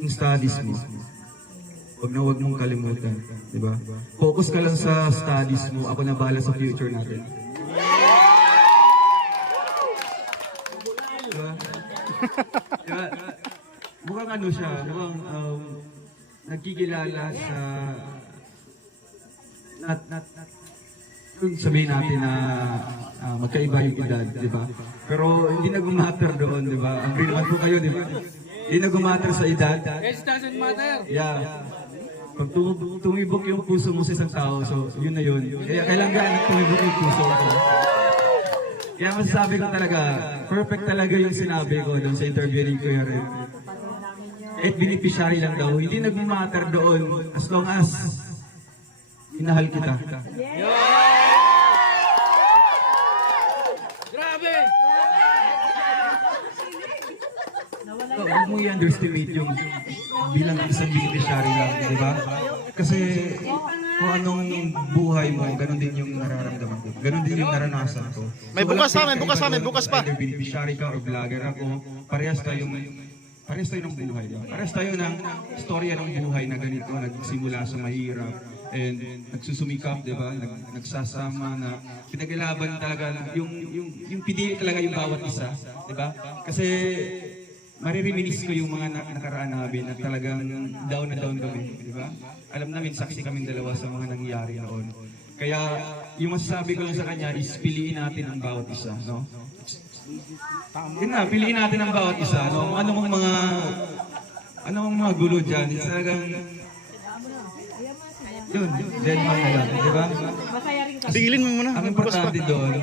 yung studies mo, wag mong kalimutan, di ba? Focus ka lang sa studies mo, ako na bahala sa future natin. Diba? Diba? Mukhang ano siya, mukhang nagkikilala sa sabihin natin na magkaiba yung edad, di ba? Pero hindi nag-matter doon, di ba? Ang naman po kayo, di ba? Hindi nag-matter sa edad. Age doesn't matter. Yeah. Pag tumibok yung puso mo sa isang tao, so yun na yun. Kaya kailangan tumibok yung puso ko. Kaya masasabi ko talaga, perfect talaga yung sinabi ko doon sa interview ni Kuya Red. At beneficiary lang daw, hindi nag-matter doon as long as minahal kita. Grabe! Huwag mo i-underestimate yung bilang isang beneficiary lang, di ba? Kasi kung anong buhay mo, ganun din yung nararamdaman ko. Ganun din yung naranasan ko. May bukas pa, may bukas pa, may bukas pa. Either beneficiary ka or vlogger ako, parehas tayo ng buhay. Parehas tayo ng storya ng buhay na ganito, nagsimula sa mahirap, and nagsusumikap, di ba? Nagsasama na pinaglaban talaga, yung pinili talaga yung bawat isa, di ba? Kasi maririminis ko yung mga nakaraan namin at talagang down na down kami, di ba? Alam namin, saksi kaming dalawa sa mga nangyari noon. Kaya yung masasabi ko lang sa kanya is piliin natin ang bawat isa, no? Yun na, piliin natin ang bawat isa, no? Ano mga gulo dyan, is talagang yun, dead man na lang, di ba? Tigilin mo muna. Ang importante doon,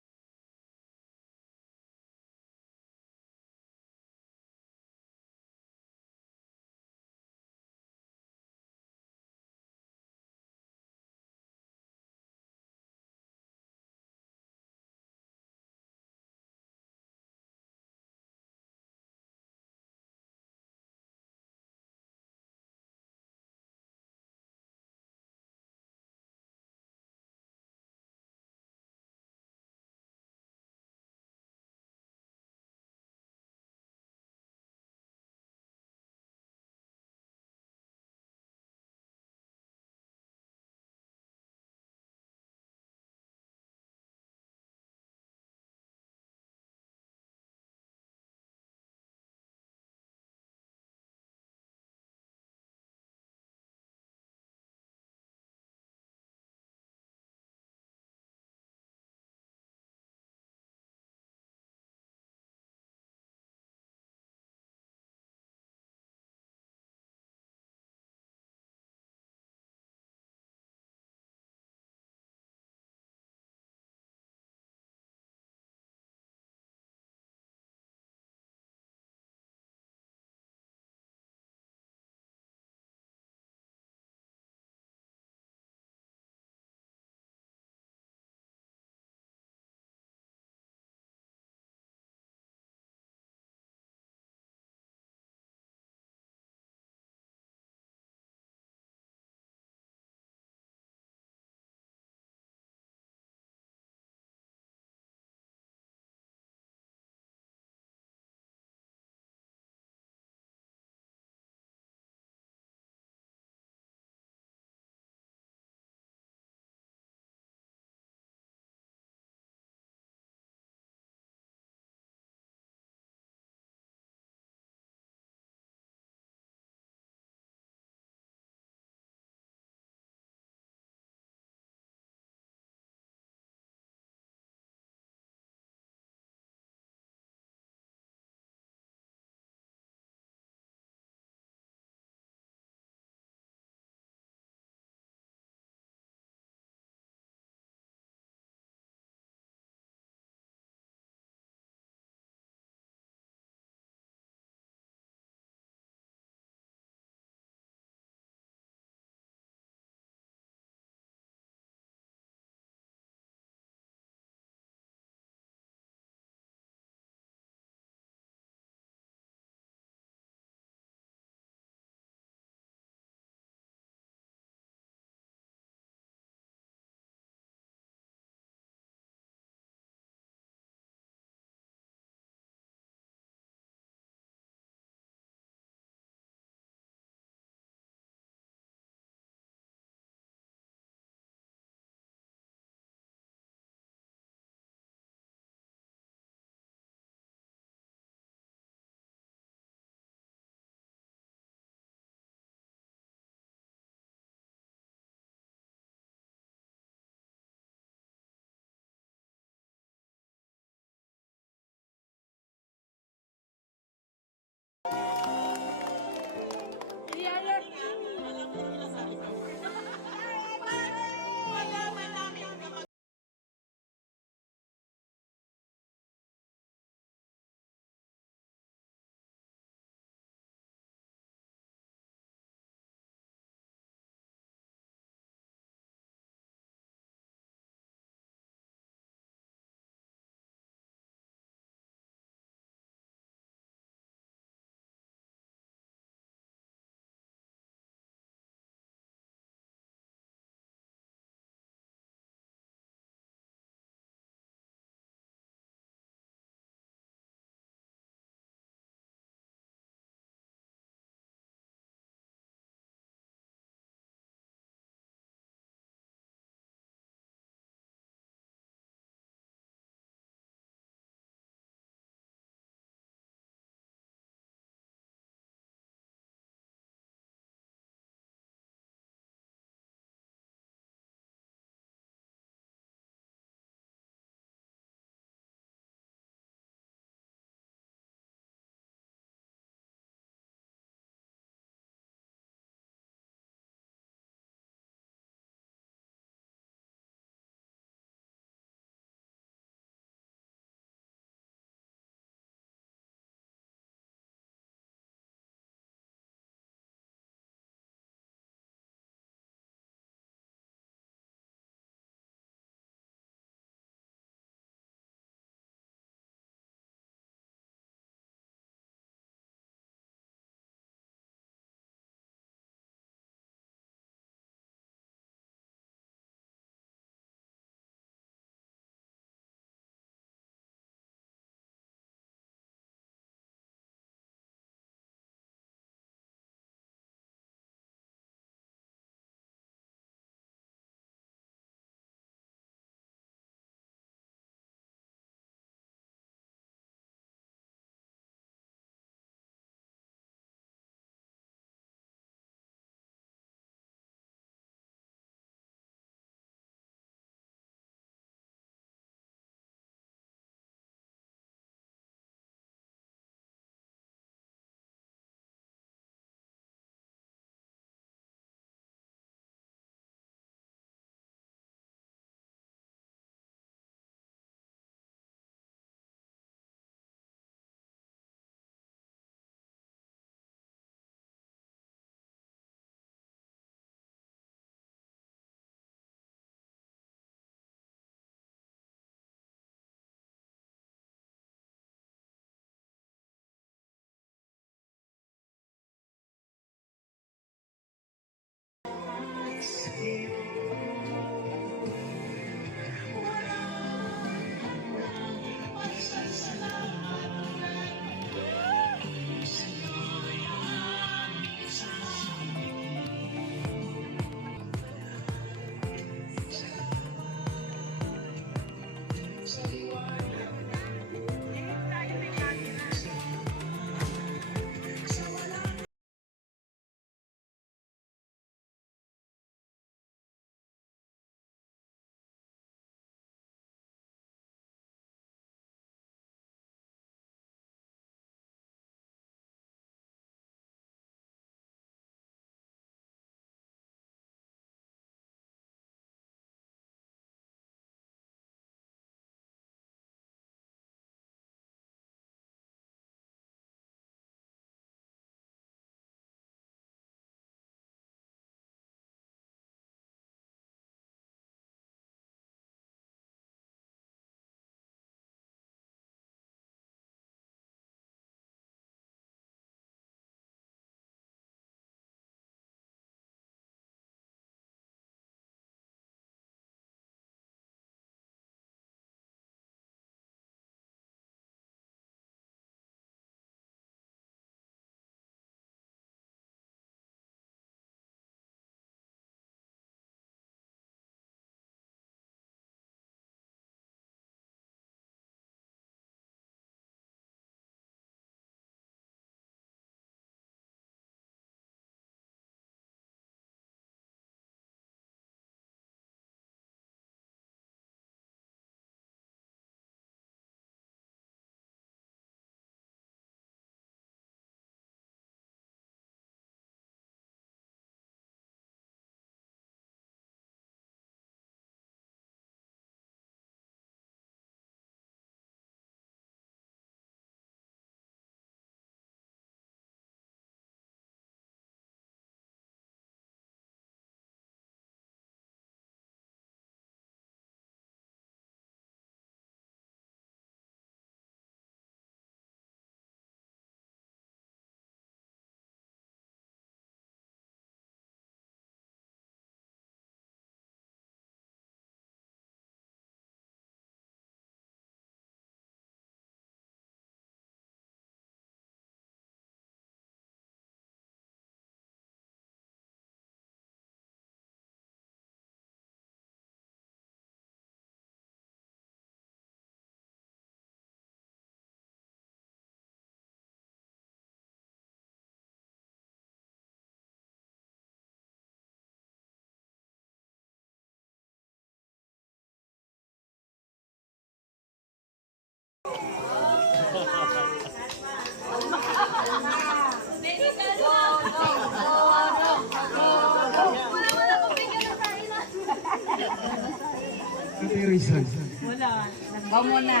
Ate Rizal? Wala. Ikaw muna.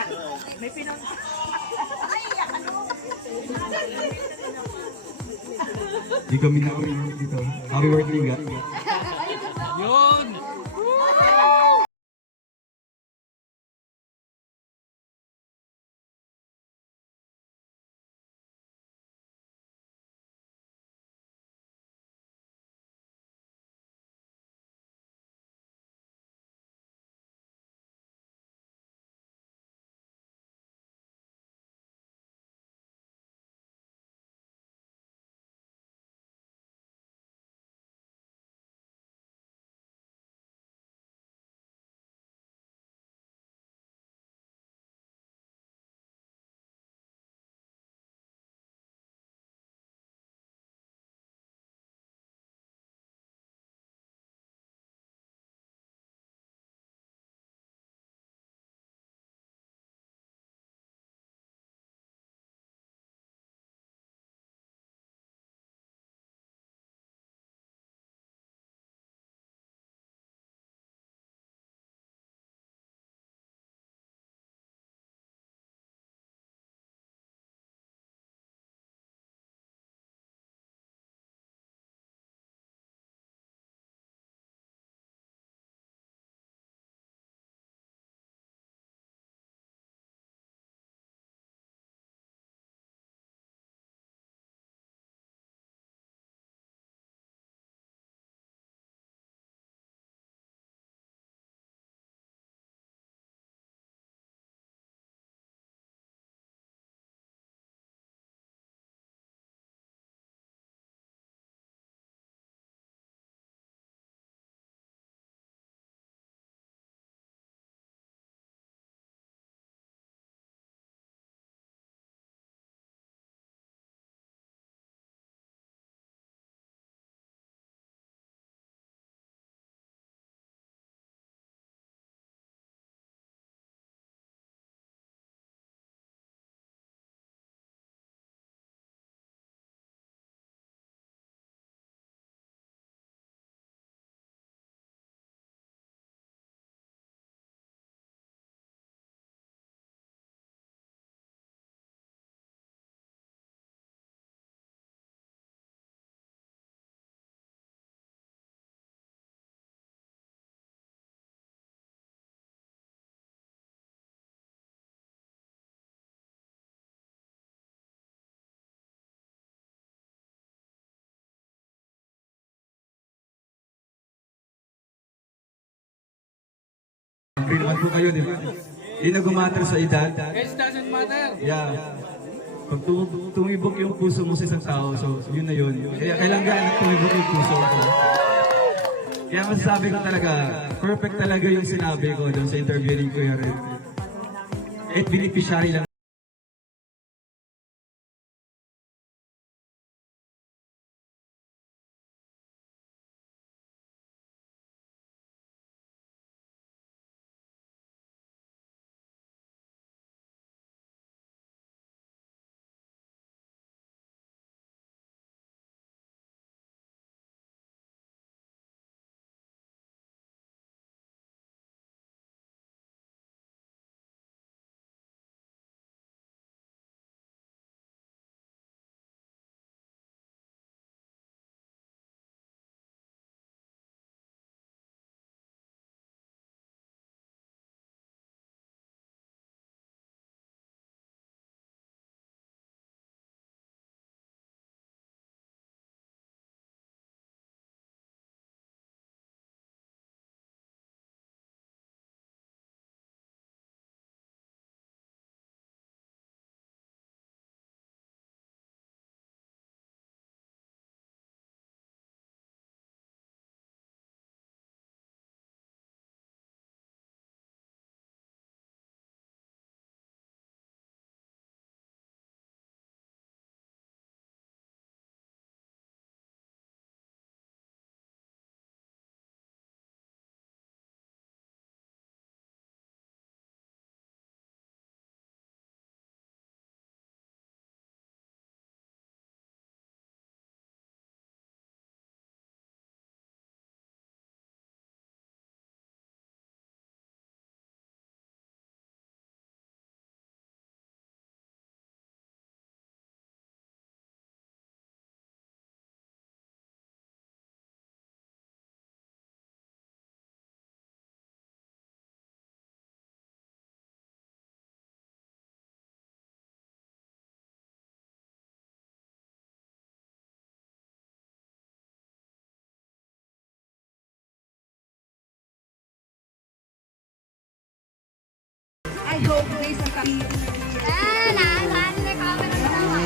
May pinag... Di kami na dito. Happy birthday nga. Yun! Free naman po kayo, di ba? Hindi na gumatter sa edad. Age doesn't matter. Yeah. Pag tumibok yung puso mo sa isang tao, so yun na yun. Kaya kailangan tumibok yung puso ko. Kaya masasabi ko talaga, perfect talaga yung sinabi ko doon sa interview ni Kuya Red. At beneficiary lang I hope guys ang kami. Naasahan na camera na naman.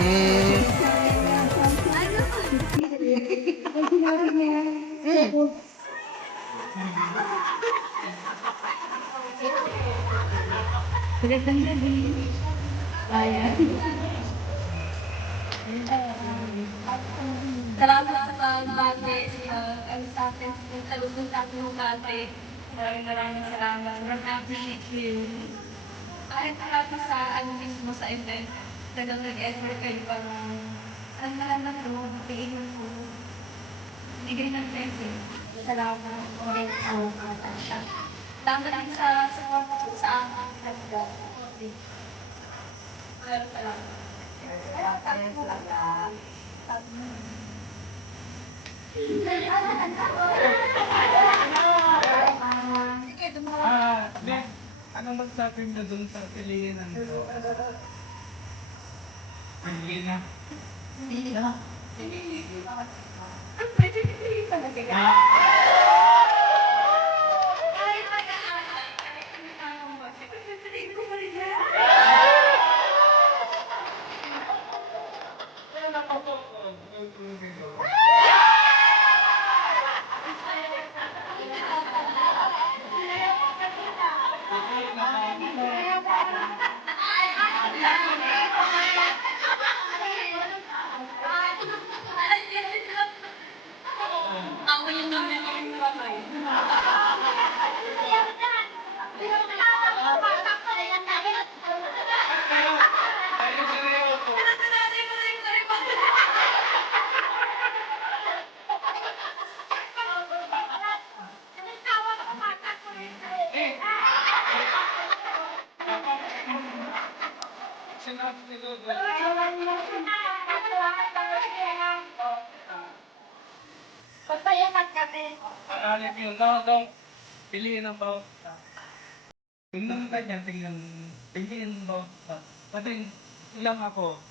Magandang gabi. Bayan. Salamat sa pagbati. Ang sa akin, yung talubong sa akin ng bati. Maraming salamat. Maraming appreciate you. Kahit marami sa ano mismo sa event, talagang nag-effort kayo para ang lahat na ito, bigay ng puno. Bigay ng blessing. Salamat ulit sa mga tasya. Salamat din sa support mo sa akin. Salamat. Ben, anong magsabi mo dun sa piliin ng Hindi na. Ako yung namin ang mamay. Sinabi ni Lord, Pasayamat kami. alip yun, no, piliin ang bawat isa. Tingnan ka niya, tingnan mo. Pati lang ako,